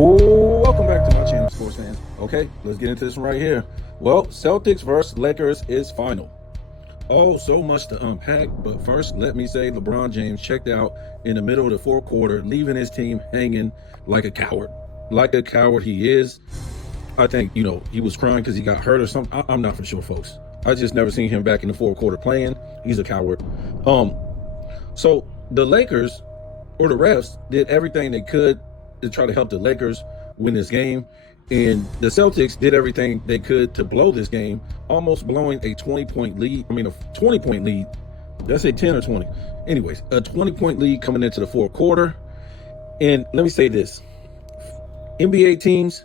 Oh, welcome back to my channel, sports fans. Okay, let's get into this one right here. Well, Celtics versus Lakers is final. Oh, so much to unpack, but first, let me say LeBron James checked out in the middle of the fourth quarter, leaving his team hanging like a coward. Like a coward he is. I think, he was crying because he got hurt or something. I'm not for sure, folks. I just never seen him back in the fourth quarter playing. He's a coward. So the Lakers, or the refs, did everything they could to try to help the Lakers win this game. And the Celtics did everything they could to blow this game, almost blowing a 20-point lead. I mean, a 20-point lead. Did I say 10 or 20? Anyways, a 20-point lead coming into the fourth quarter. And let me say this. NBA teams,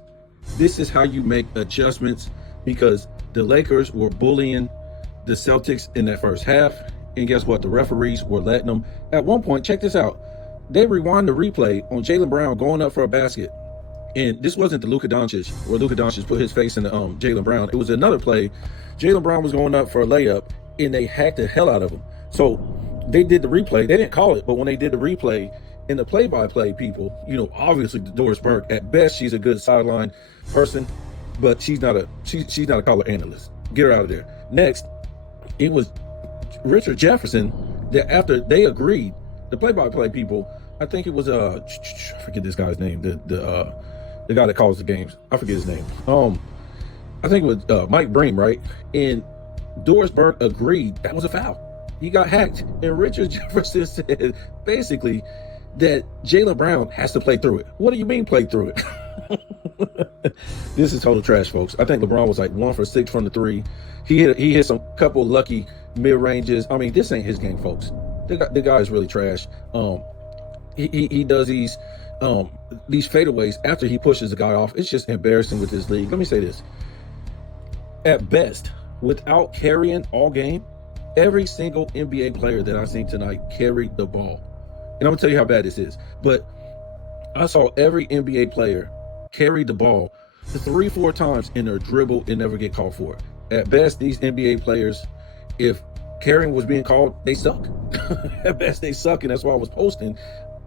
this is how you make adjustments, because the Lakers were bullying the Celtics in that first half. And guess what? The referees were letting them. At one point, check this out. They rewind the replay on Jaylen Brown going up for a basket. And this wasn't the Luka Dončić, where Luka Dončić put his face in the Jaylen Brown. It was another play. Jaylen Brown was going up for a layup, and they hacked the hell out of him. So they did the replay. They didn't call it, but when they did the replay, and the play-by-play people, obviously Doris Burke, at best, she's a good sideline person, but she's not a color analyst. Get her out of there. Next, it was Richard Jefferson that after they agreed, the play-by-play people, I think it was I forget this guy's name, the guy that calls the games. I forget his name. I think it was Mike Bream, right? And Doris Burke agreed that was a foul. He got hacked, and Richard Jefferson said basically that Jaylen Brown has to play through it. What do you mean play through it? This is total trash, folks. I think LeBron was like 1 for 6 from the three. He hit some couple lucky mid ranges. I mean, this ain't his game, folks. The guy is really trash. He does these fadeaways after he pushes the guy off. It's just embarrassing with this league. Let me say this. At best, without carrying all game, every single NBA player that I've seen tonight carried the ball. And I'm going to tell you how bad this is. But I saw every NBA player carry the ball 3-4 times in their dribble and never get called for it. At best, these NBA players, if carrying was being called, they suck. At best, they suck, and that's why I was posting.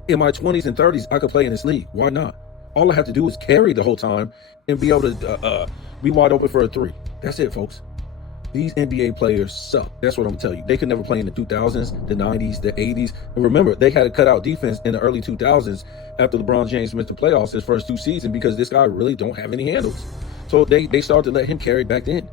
In my 20s and 30s, I could play in this league. Why not? All I have to do is carry the whole time and be able to be wide open for a three. That's it, folks. These NBA players suck. That's what I'm telling you. They could never play in the 2000s, the 90s, the 80s. And remember, they had a cutout defense in the early 2000s after LeBron James missed the playoffs his first 2 seasons because this guy really don't have any handles. So they started to let him carry back then.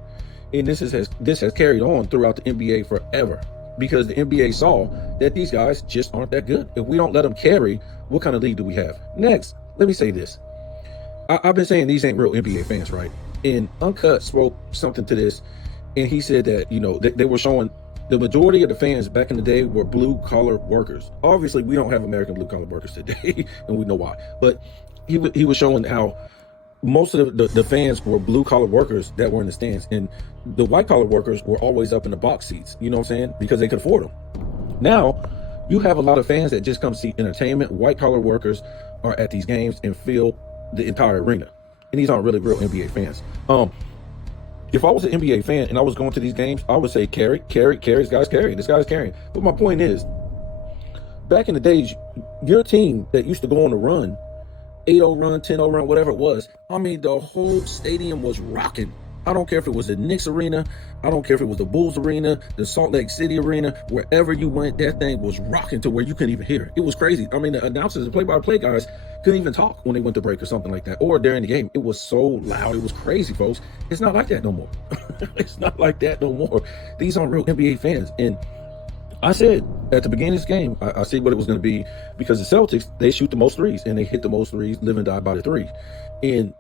And this has carried on throughout the NBA forever, because the NBA saw that these guys just aren't that good. If we don't let them carry, what kind of league do we have? Next, let me say this. I've been saying these ain't real NBA fans, right? And Uncut spoke something to this, and he said that, they were showing the majority of the fans back in the day were blue-collar workers. Obviously, we don't have American blue-collar workers today, and we know why. But he was showing how most of the fans were blue-collar workers that were in the stands, and the white-collar workers were always up in the box seats, you know what I'm saying? Because they could afford them. Now, you have a lot of fans that just come see entertainment. White-collar workers are at these games and fill the entire arena. And these aren't really real NBA fans. If I was an NBA fan and I was going to these games, I would say carry, this guy's carrying. But my point is, back in the days, your team that used to go on a run, 8-0 run, 10-0 run, whatever it was, I mean, the whole stadium was rocking. I don't care if it was the Knicks arena. I don't care if it was the Bulls arena, the Salt Lake City arena. Wherever you went, that thing was rocking to where you couldn't even hear it. It was crazy. I mean, the announcers, the play-by-play guys couldn't even talk when they went to break or something like that, or during the game. It was so loud. It was crazy, folks. It's not like that no more. It's not like that no more. These aren't real NBA fans. And I said at the beginning of this game, I said what it was going to be, because the Celtics, they shoot the most threes, and they hit the most threes, live and die by the three. And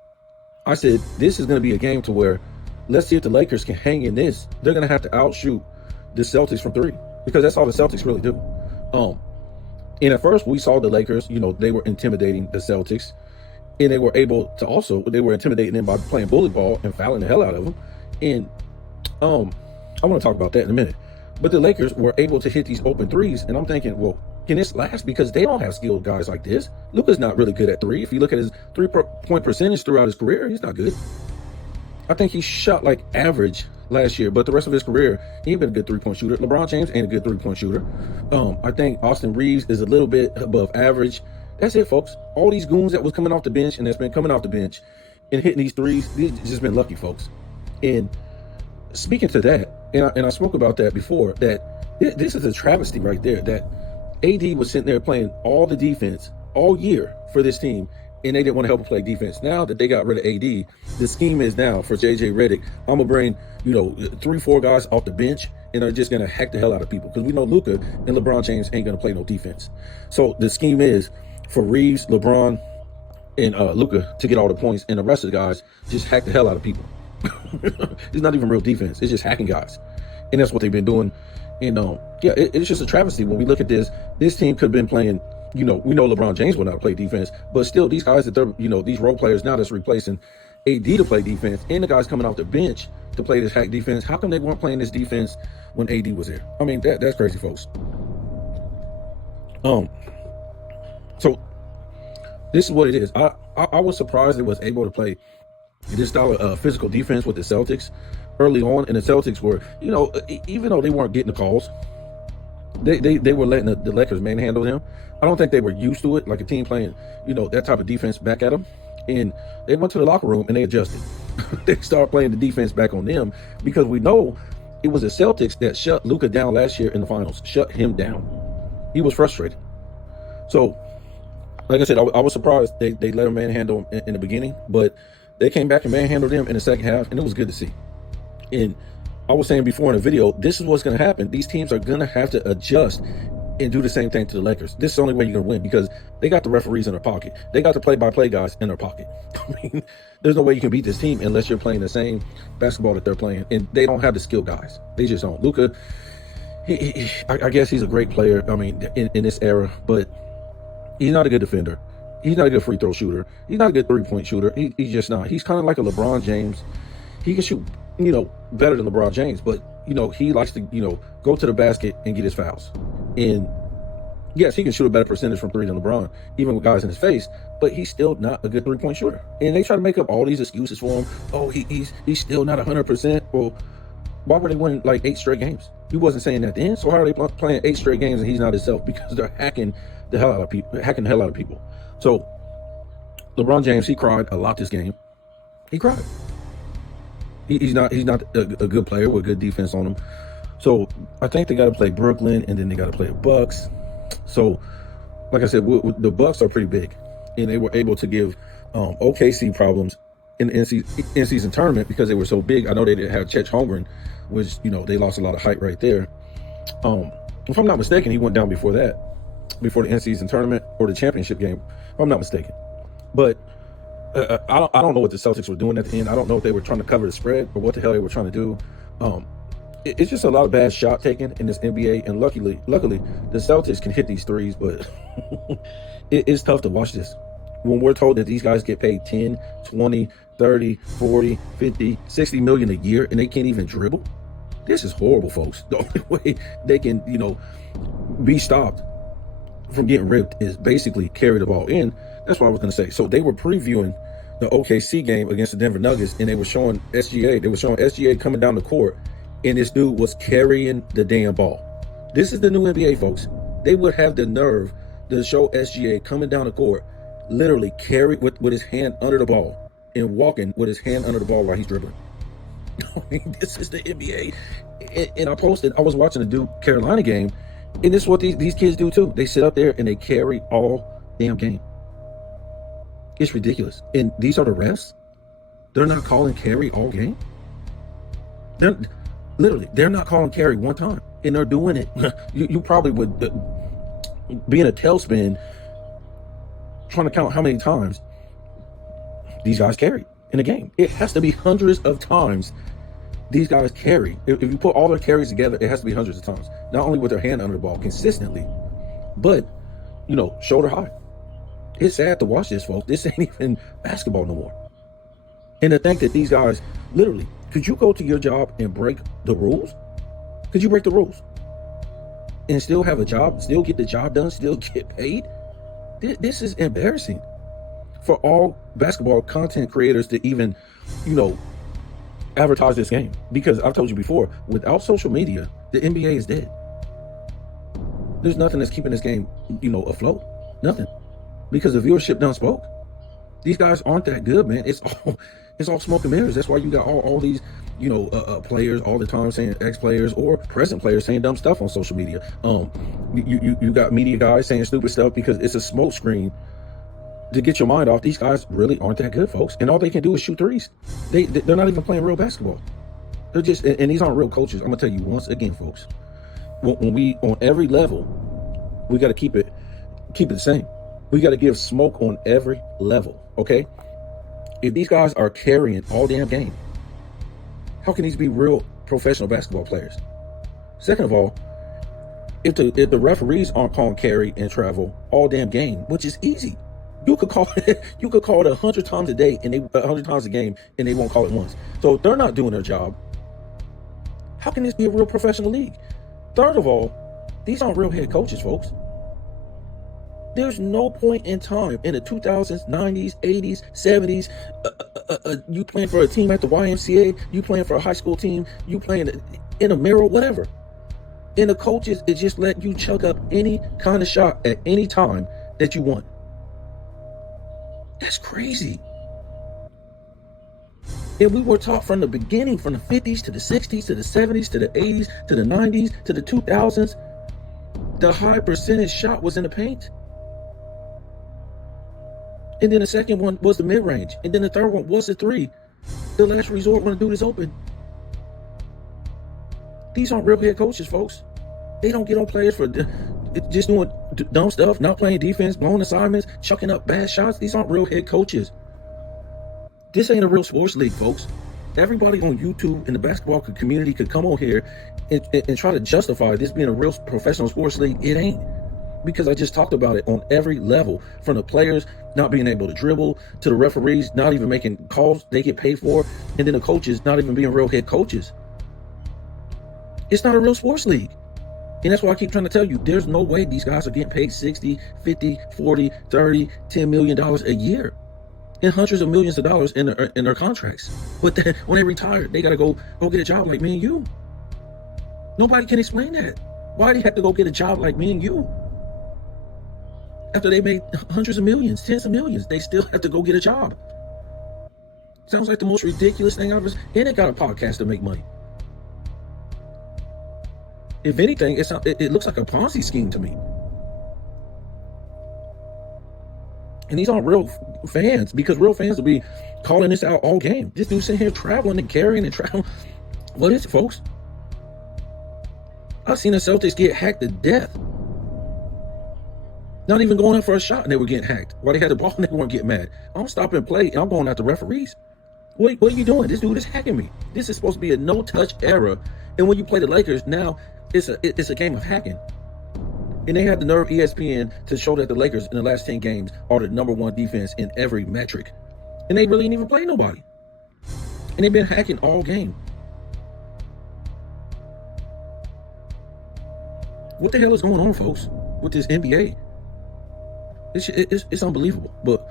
I said, this is going to be a game to where, let's see if the Lakers can hang in this. They're going to have to outshoot the Celtics from three, because that's all the Celtics really do. And at first, we saw the Lakers, they were intimidating the Celtics, and they were intimidating them by playing bully ball and fouling the hell out of them. And I want to talk about that in a minute. But the Lakers were able to hit these open threes, and I'm thinking, well, can this last? Because they don't have skilled guys like this. Luka's not really good at three. If you look at his 3-point percentage throughout his career, he's not good. I think he shot like average last year, but the rest of his career, he ain't been a good 3-point shooter. LeBron James ain't a good 3-point shooter. I think Austin Reeves is a little bit above average. That's it, folks. All these goons that was coming off the bench and that's been coming off the bench and hitting these threes, they've just been lucky, folks. And speaking to that, and I spoke about that before, that this is a travesty right there, that AD was sitting there playing all the defense all year for this team, and they didn't want to help him play defense. Now that they got rid of AD, the scheme is now for JJ Redick, I'm going to bring, 3-4 guys off the bench, and they're just going to hack the hell out of people. Because we know Luka and LeBron James ain't going to play no defense. So the scheme is for Reeves, LeBron, and Luka to get all the points, and the rest of the guys just hack the hell out of people. It's not even real defense. It's just hacking guys. And that's what they've been doing. And it's just a travesty when we look at this. This team could have been playing, we know LeBron James will not play defense, but still these guys that they're, these role players now that's replacing AD to play defense, and the guys coming off the bench to play this hack defense. How come they weren't playing this defense when AD was there? I mean, that's crazy, folks. So this is what it is. I was surprised it was able to play this style of physical defense with the Celtics early on, and the Celtics were, even though they weren't getting the calls, they were letting the Lakers manhandle them. I don't think they were used to it, like a team playing, that type of defense back at them. And they went to the locker room and they adjusted. They started playing the defense back on them, because we know it was the Celtics that shut Luka down last year in the finals, shut him down. He was frustrated. So, like I said, I was surprised they let him manhandle him in the beginning, but they came back and manhandled him in the second half, and it was good to see. And I was saying before in the video, this is what's going to happen. These teams are going to have to adjust and do the same thing to the Lakers. This is the only way you're going to win, because they got the referees in their pocket. They got the play-by-play guys in their pocket. I mean, there's no way you can beat this team unless you're playing the same basketball that they're playing. And they don't have the skill guys. They just don't. Luka, I guess he's a great player, I mean, in this era, but he's not a good defender. He's not a good free throw shooter. He's not a good three-point shooter. He's just not. He's kind of like a LeBron James. He can shoot, better than LeBron James, but, he likes to, go to the basket and get his fouls. And yes, he can shoot a better percentage from three than LeBron, even with guys in his face, but he's still not a good three-point shooter. And they try to make up all these excuses for him. Oh, he's still not 100%. Well, why were they winning like 8 straight games? He wasn't saying that then. So how are they playing 8 straight games and he's not himself? Because they're hacking the hell out of people. So LeBron James, he cried a lot this game. He cried. He's not a good player with good defense on him. So I think they got to play Brooklyn, and then they got to play the Bucks. So, like I said, the Bucks are pretty big, and they were able to give OKC problems in the in-season tournament because they were so big. I know they didn't have Chet Holmgren, which they lost a lot of height right there. If I'm not mistaken, he went down before the in-season tournament or the championship game, if I'm not mistaken. But I don't know what the Celtics were doing at the end. I don't know if they were trying to cover the spread or what the hell they were trying to do. It's just a lot of bad shot taking in this NBA, and luckily the Celtics can hit these threes, but it's tough to watch this when we're told that these guys get paid 10, 20, 30, 40, 50, 60 million a year and they can't even dribble. This is horrible, folks. The only way they can, be stopped from getting ripped is basically carry the ball in. That's what I was going to say. So they were previewing the OKC game against the Denver Nuggets, and they were showing SGA. They were showing SGA coming down the court, and this dude was carrying the damn ball. This is the new NBA, folks. They would have the nerve to show SGA coming down the court, literally carry with his hand under the ball and walking with his hand under the ball while he's dribbling. I mean, this is the NBA. And I was watching the Duke Carolina game, and this is what these kids do too. They sit up there and they carry all damn game. It's ridiculous. And these are the refs. They're not calling carry all game. They're not calling carry one time, and they're doing it. You probably would be in a tailspin trying to count how many times these guys carry in a game. It has to be hundreds of times these guys carry. If you put all their carries together, it has to be hundreds of times. Not only with their hand under the ball consistently, but shoulder high. It's sad to watch this, folks. This ain't even basketball no more. And to think that these guys, literally, could you go to your job and break the rules? Could you break the rules and still have a job, still get the job done, still get paid? This is embarrassing for all basketball content creators to even, advertise this game. Because I've told you before, without social media, the NBA is dead. There's nothing that's keeping this game, afloat. Nothing. because the viewership done spoke. These guys aren't that good, man. It's all smoke and mirrors. That's why you got all these, players all the time saying ex-players or present players saying dumb stuff on social media. You got media guys saying stupid stuff because it's a smoke screen to get your mind off. These guys really aren't that good, folks. And all they can do is shoot threes. They're not even playing real basketball. They're just, and these aren't real coaches. I'm gonna tell you once again, folks. When we on every level, we got to keep it the same. We got to give smoke on every level. Okay. If these guys are carrying all damn game, how can these be real professional basketball players? Second of all, if the referees aren't calling carry and travel all damn game, which is easy, you could call it 100 times a day and 100 times a game, and they won't call it once. So if they're not doing their job, how can this be a real professional league? Third of all, these aren't real head coaches, folks. There's no point in time in the 2000s, 90s, 80s, 70s, you playing for a team at the YMCA, you playing for a high school team, you playing in a mirror, whatever. And the coaches, it just let you chuck up any kind of shot at any time that you want. That's crazy. And we were taught from the beginning, from the 50s to the 60s to the 70s to the 80s to the 90s to the 2000s, the high percentage shot was in the paint. And then the second one was the mid-range. And then the third one was the three. The last resort when the dude is open. These aren't real head coaches, folks. They don't get on players for just doing dumb stuff, not playing defense, blowing assignments, chucking up bad shots. These aren't real head coaches. This ain't a real sports league, folks. Everybody on YouTube in the basketball community could come on here and try to justify this being a real professional sports league. It ain't. Because I just talked about it on every level, from the players not being able to dribble, to the referees not even making calls they get paid for, and then the coaches not even being real head coaches. It's not a real sports league. And that's why I keep trying to tell you, there's no way these guys are getting paid 60, 50, 40, 30, $10 million a year. And hundreds of millions of dollars in their contracts. But then when they retire, they got to go get a job like me and you. Nobody can explain that. Why do they have to go get a job like me and you? After they made hundreds of millions, tens of millions, they still have to go get a job. Sounds like the most ridiculous thing I've ever seen. And they got a podcast to make money. If anything, it looks like a Ponzi scheme to me. And these aren't real fans, because real fans will be calling this out all game. This dude sitting here traveling and carrying and traveling. What is it, folks? I've seen the Celtics get hacked to death. Not even going up for a shot and they were getting hacked. While they had the ball and they weren't getting mad. I'm stopping play and I'm going at the referees. What are you doing? This dude is hacking me. This is supposed to be a no-touch era. And when you play the Lakers, now it's a game of hacking. And they had the nerve, ESPN, to show that the Lakers in the last 10 games are the number one defense in every metric. And they really ain't even played nobody. And they've been hacking all game. What the hell is going on, folks, with this NBA? It's unbelievable. But,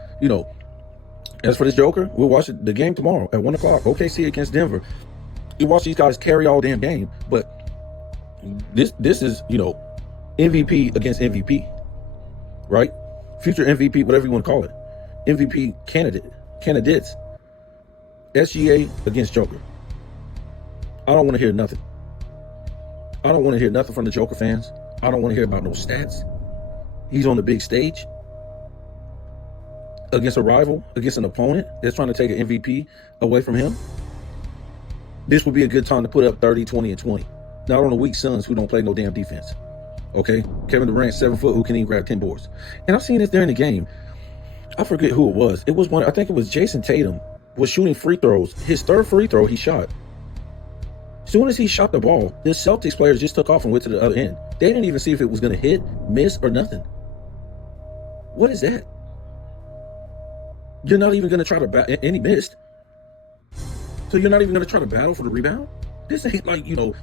as for this Joker, we'll watch the game tomorrow at 1 o'clock. OKC against Denver. You watch these guys carry all damn game. But this is, MVP against MVP, right? Future MVP, whatever you want to call it. MVP candidates. SGA against Joker. I don't want to hear nothing. I don't want to hear nothing from the Joker fans. I don't want to hear about no stats. He's on the big stage against a rival, against an opponent that's trying to take an MVP away from him. This would be a good time to put up 30, 20, and 20. Not on the weak Suns who don't play no damn defense. Okay? Kevin Durant, 7 foot, who can even grab 10 boards. And I've seen this during the game. I forget who it was. It was I think it was Jason Tatum was shooting free throws. His third free throw, he shot. As soon as he shot the ball, the Celtics players just took off and went to the other end. They didn't even see if it was going to hit, miss, or nothing. What is that? You're not even going to try to and he missed. So you're not even going to try to battle for the rebound? This ain't like, you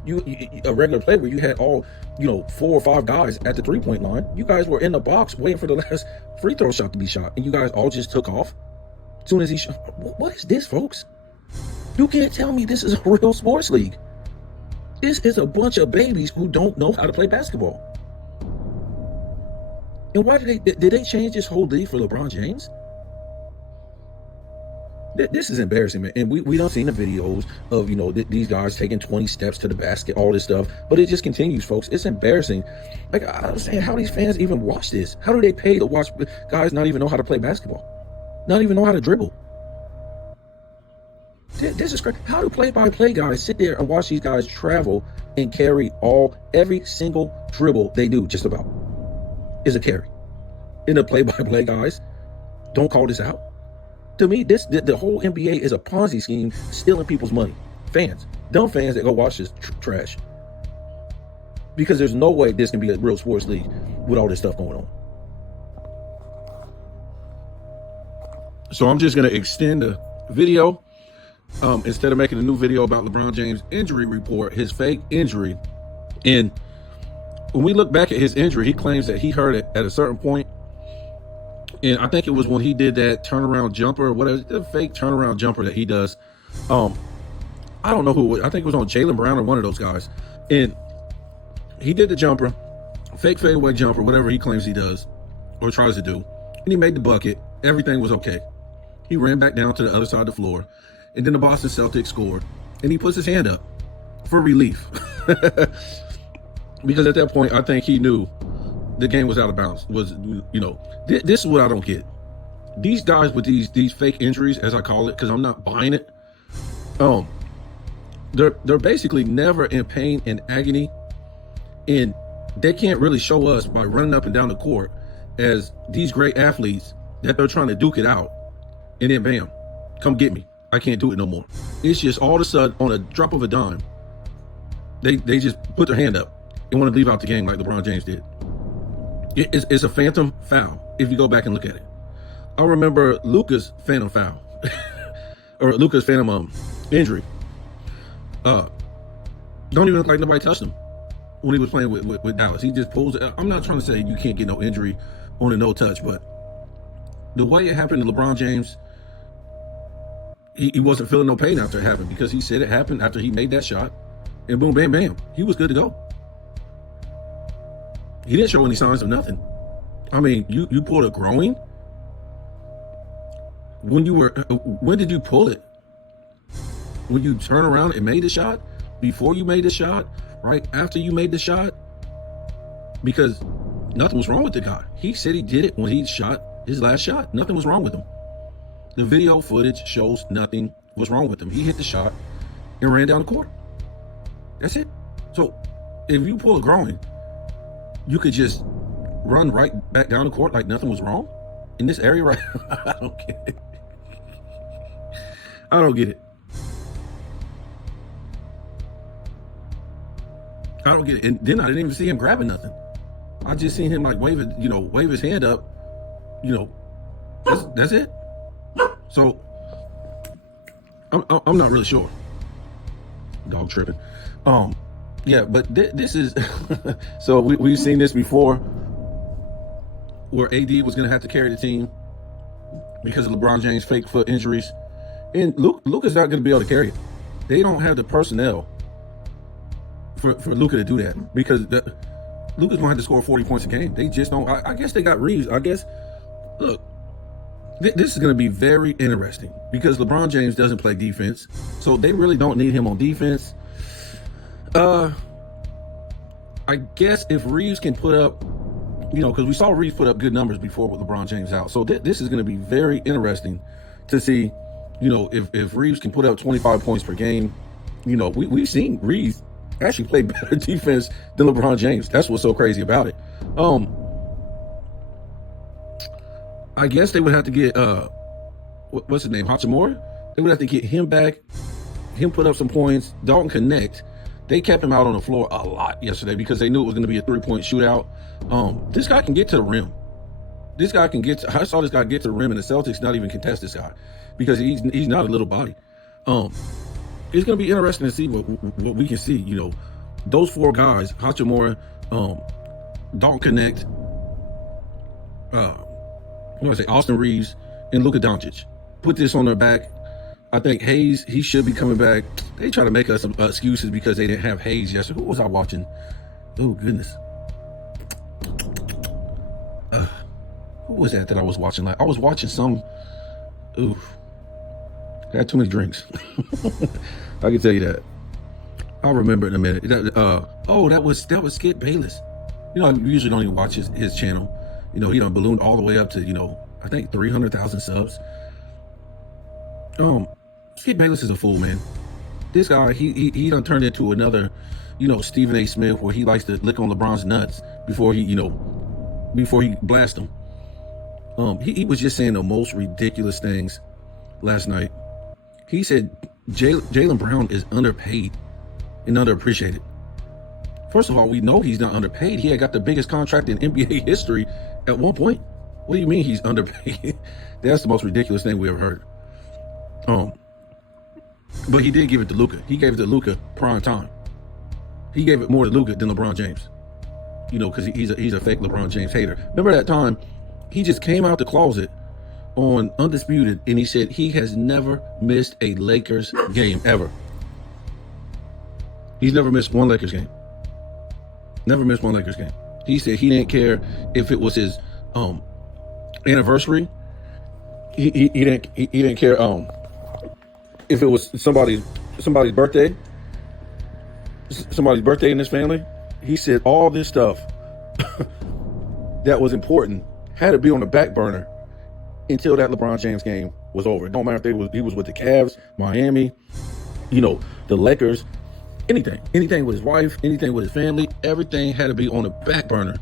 a regular play where you had all, 4 or 5 guys at the 3-point line. You guys were in the box waiting for the last free throw shot to be shot, and you guys all just took off as soon as he shot. What is this, folks? You can't tell me this is a real sports league. This is a bunch of babies who don't know how to play basketball. And why did they change this whole league for LeBron James? This is embarrassing, man. And we don't seen the videos of, these guys taking 20 steps to the basket, all this stuff. But it just continues, folks. It's embarrassing. Like, I was saying, how do these fans even watch this? How do they pay to watch guys not even know how to play basketball? Not even know how to dribble? This is crazy. How do play-by-play guys sit there and watch these guys travel and carry every single dribble they do, just about, is a carry? And the play-by-play guys don't call this out? To me, the whole NBA is a Ponzi scheme, stealing people's money. Fans, dumb fans that go watch this trash. Because there's no way this can be a real sports league with all this stuff going on. So I'm just going to extend the video. Instead of making a new video about LeBron James' injury report, his fake injury. And when we look back at his injury, he claims that he hurt it at a certain point. And I think it was when he did that turnaround jumper, or whatever, the fake turnaround jumper that he does. I don't know who it was. I think it was on Jaylen Brown or one of those guys. And he did the jumper, fake fadeaway jumper, whatever he claims he does or tries to do. And he made the bucket. Everything was okay. He ran back down to the other side of the floor. And then the Boston Celtics scored. And he puts his hand up for relief. Because at that point, I think he knew the game was out of bounds. This is what I don't get. These guys with these fake injuries, as I call it, because I'm not buying it. They're basically never in pain and agony, and they can't really show us by running up and down the court as these great athletes that they're trying to duke it out, and then bam, come get me. I can't do it no more. It's just all of a sudden, on a drop of a dime, they just put their hand up and want to leave out the game like LeBron James did. It's a phantom foul if you go back and look at it. I remember Luka's phantom foul or Luka's phantom injury. Don't even look like nobody touched him when he was playing with Dallas. He just pulls it. I'm not trying to say you can't get no injury on a no touch, but the way it happened to LeBron James, he wasn't feeling no pain after it happened, because he said it happened after he made that shot, and boom, bam, bam, he was good to go. He didn't show any signs of nothing. I mean, you pulled a groin? When did you pull it? When you turn around and made the shot? Before you made the shot? Right after you made the shot? Because nothing was wrong with the guy. He said he did it when he shot his last shot. Nothing was wrong with him. The video footage shows nothing was wrong with him. He hit the shot and ran down the court. That's it. So if you pull a groin, you could just run right back down the court like nothing was wrong in this area, right? I don't get it. I don't get it. I don't get it. And then I didn't even see him grabbing nothing. I just seen him like wave his hand up. That's it. So I'm not really sure. Dog tripping. Yeah, but this is so we've seen this before, where AD was going to have to carry the team because of LeBron James' fake foot injuries, and Luka's not going to be able to carry it. They don't have the personnel for Luka to do that, because Luka's going to have to score 40 points a game. They just don't. I guess they got Reeves. I guess, look, this is going to be very interesting because LeBron James doesn't play defense, so they really don't need him on defense. I guess if Reeves can put up, because we saw Reeves put up good numbers before with LeBron James out. So this is going to be very interesting to see, if Reeves can put up 25 points per game. We've seen Reeves actually play better defense than LeBron James. That's what's so crazy about it. I guess they would have to get, what's his name? Hachimura? They would have to get him back, him put up some points, Dalton connect. They kept him out on the floor a lot yesterday because they knew it was going to be a 3-point shootout. This guy can get to the rim. I saw this guy get to the rim, and the Celtics not even contest this guy because he's not a little body. It's going to be interesting to see what we can see. Those four guys, Hachimura, Dalton Connect, Austin Reeves, and Luka Dončić. Put this on their back. I think Hayes, he should be coming back. They try to make us some excuses because they didn't have Hayes yesterday. Who was I watching? Oh, goodness. who was that I was watching? Like I was watching some. Oof, I had too many drinks. I can tell you that. I'll remember in a minute. That was Skip Bayless. You know, I usually don't even watch his channel. You know, he done ballooned all the way up to, you know, I think 300,000 subs. Skip Bayless is a fool, man. This guy, he done turned into another, you know, Stephen A. Smith, where he likes to lick on LeBron's nuts before he blasts him. He was just saying the most ridiculous things last night. He said Jaylen Brown is underpaid and underappreciated. First of all, we know he's not underpaid. He had got the biggest contract in NBA history at one point. What do you mean he's underpaid? That's the most ridiculous thing we ever heard. But he did give it to Luka. He gave it to Luka prime time. He gave it more to Luka than LeBron James. You know, because he's a fake LeBron James hater. Remember that time he just came out the closet on Undisputed and he said he has never missed a Lakers game ever. He's never missed one Lakers game. Never missed one Lakers game. He said he didn't care if it was his anniversary. He didn't care if it was somebody's birthday. Somebody's birthday in his family. He said all this stuff that was important had to be on the back burner until that LeBron James game was over. It don't matter if he was with the Cavs, Miami, you know, the Lakers, anything with his wife, anything with his family, everything had to be on the back burner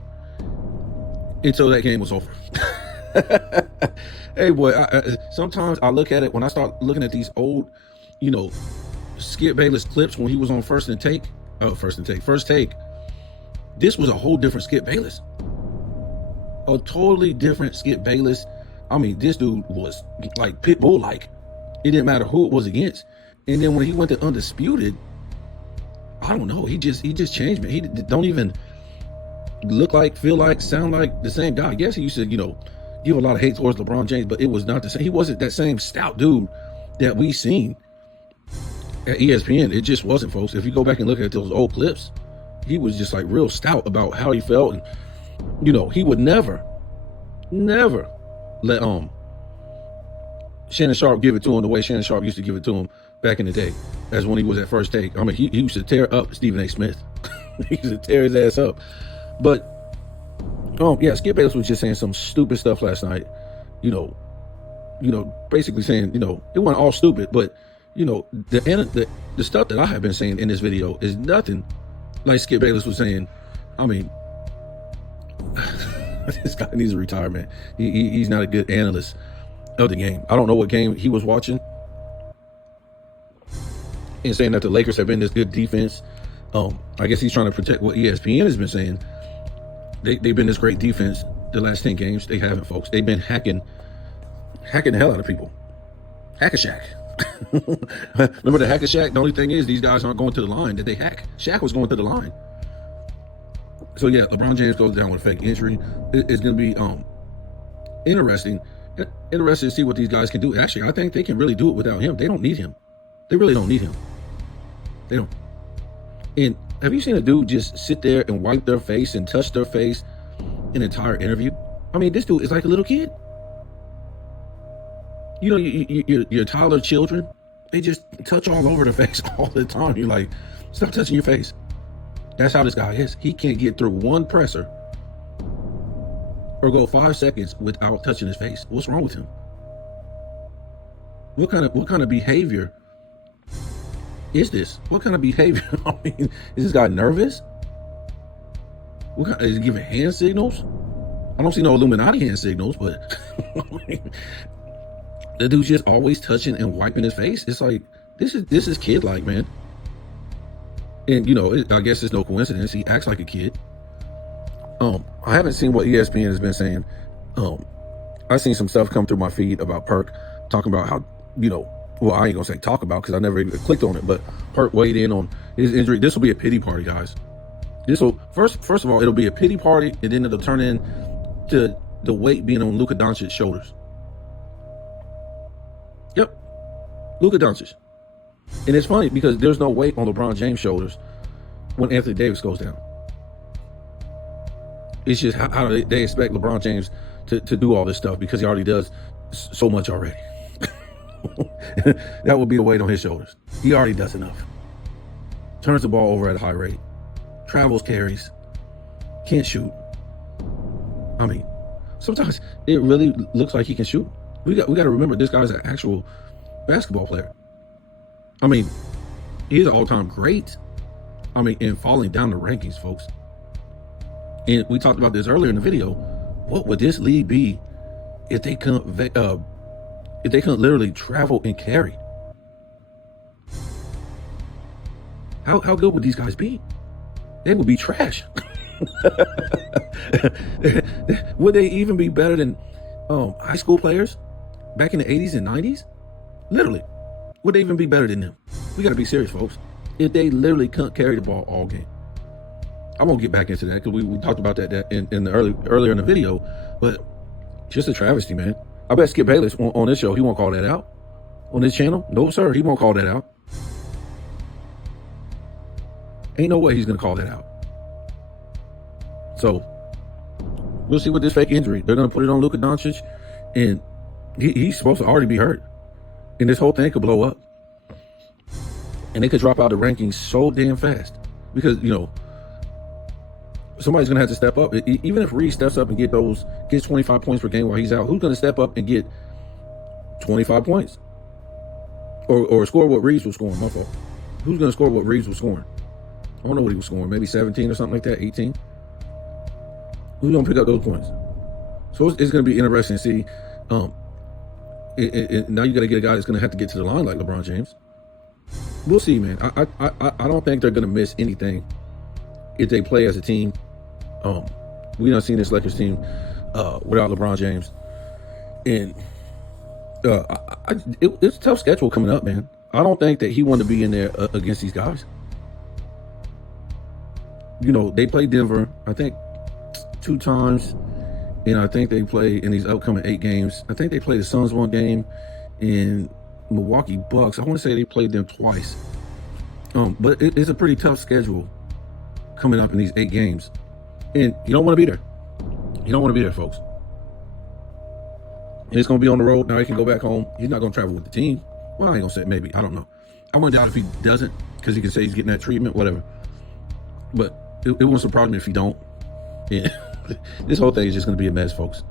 until that game was over. Hey boy, sometimes I look at it when I start looking at these old, you know, Skip Bayless clips when he was on First Take. This was a whole different Skip Bayless. A totally different Skip Bayless. I mean, this dude was like Pitbull-like. It didn't matter who it was against. And then when he went to Undisputed, I don't know. He just changed, man. He don't even look like, feel like, sound like the same guy. Yes, he used to, you know, give a lot of hate towards LeBron James, but it was not the same. He wasn't that same stout dude that we seen at ESPN. It just wasn't, folks. If you go back and look at those old clips, he was just like real stout about how he felt. And, you know, he would never let Shannon Sharp give it to him the way Shannon Sharp used to give it to him back in the day, as when he was at First Take. I mean, he used to tear up Stephen A. Smith. He used to tear his ass up. But yeah, Skip Bayless was just saying some stupid stuff last night. You know, basically saying, you know, it wasn't all stupid, but you know, the stuff that I have been saying in this video is nothing like Skip Bayless was saying. I mean, this guy needs to retire, man. He's not a good analyst of the game. I don't know what game he was watching and saying that the Lakers have been this good defense. I guess he's trying to protect what ESPN has been saying. They've been this great defense the last 10 games. They haven't, folks. They've been hacking the hell out of people. Hack-a-Shack. Remember the Hack-a-Shack? The only thing is these guys aren't going to the line that they hack. Shaq was going to the line. So yeah, LeBron James goes down with a fake injury. It's going to be interesting to see what these guys can do. Actually, I think they can really do it without him. They don't need him. They really don't need him. They don't. And have you seen a dude just sit there and wipe their face and touch their face an entire interview? I mean, this dude is like a little kid. You know, your toddler children, they just touch all over their face all the time. You're like, stop touching your face. That's how this guy is. He can't get through one presser or go 5 seconds without touching his face. What's wrong with him? What kind of behavior is this? What kind of behavior? I mean, is this guy nervous? Is he giving hand signals? I don't see no Illuminati hand signals, but I mean, the dude's just always touching and wiping his face. It's like, this is kid-like, man. And, you know, I guess it's no coincidence. He acts like a kid. I haven't seen what ESPN has been saying. I've seen some stuff come through my feed about Perk talking about how, you know, well, I ain't gonna say talk about because I never even clicked on it, but Perk weighed in on his injury. This will be a pity party, guys. This will first of all, it'll be a pity party, and then it'll turn into the weight being on Luka Dončić's shoulders. Yep, Luka Dončić. And it's funny because there's no weight on LeBron James' shoulders when Anthony Davis goes down. It's just how they expect LeBron James to do all this stuff because he already does so much already. That would be a weight on his shoulders. He already does enough. Turns the ball over at a high rate. Travels, carries. Can't shoot. I mean, sometimes it really looks like he can shoot. We got to remember this guy's an actual basketball player. I mean, he's an all-time great. I mean, and falling down the rankings, folks. And we talked about this earlier in the video. What would this league be if they couldn't literally travel and carry? How good would these guys be? They would be trash. Would they even be better than high school players back in the 80s and 90s? Literally, would they even be better than them? We got to be serious, folks. If they literally couldn't carry the ball all game. I won't get back into that because we talked about that in the earlier in the video, but just a travesty, man. I bet Skip Bayless on this show, he won't call that out. On this channel, no sir, he won't call that out. Ain't no way he's gonna call that out. So we'll see with this fake injury. They're gonna put it on Luka Dončić, and he's supposed to already be hurt, and this whole thing could blow up, and they could drop out the rankings so damn fast because somebody's gonna have to step up. Even if Reed steps up and gets 25 points per game while he's out, who's gonna step up and get 25 points or score what Reeves was scoring? My fault. Who's gonna score what Reeves was scoring? I don't know what he was scoring. Maybe 17 or something like that. 18. Who's gonna pick up those points? So it's gonna be interesting to see. Now you got to get a guy that's gonna have to get to the line like LeBron James. We'll see, man. I don't think they're gonna miss anything if they play as a team. We done seen this Lakers team without LeBron James, and it's a tough schedule coming up, man. I don't think that he wanted to be in there against these guys. They play Denver, I think 2 times, and I think they play in these upcoming 8 games. I think they play the Suns 1 game, and Milwaukee Bucks. I want to say they played them twice. But it's a pretty tough schedule coming up in these 8 games, and you don't want to be there. You don't want to be there, folks. And it's going to be on the road. Now he can go back home. He's not going to travel with the team. Well, I ain't going to say maybe. I don't know. I wouldn't doubt if he doesn't, because he can say he's getting that treatment, whatever. But it won't surprise me if he don't. Yeah. This whole thing is just going to be a mess, folks.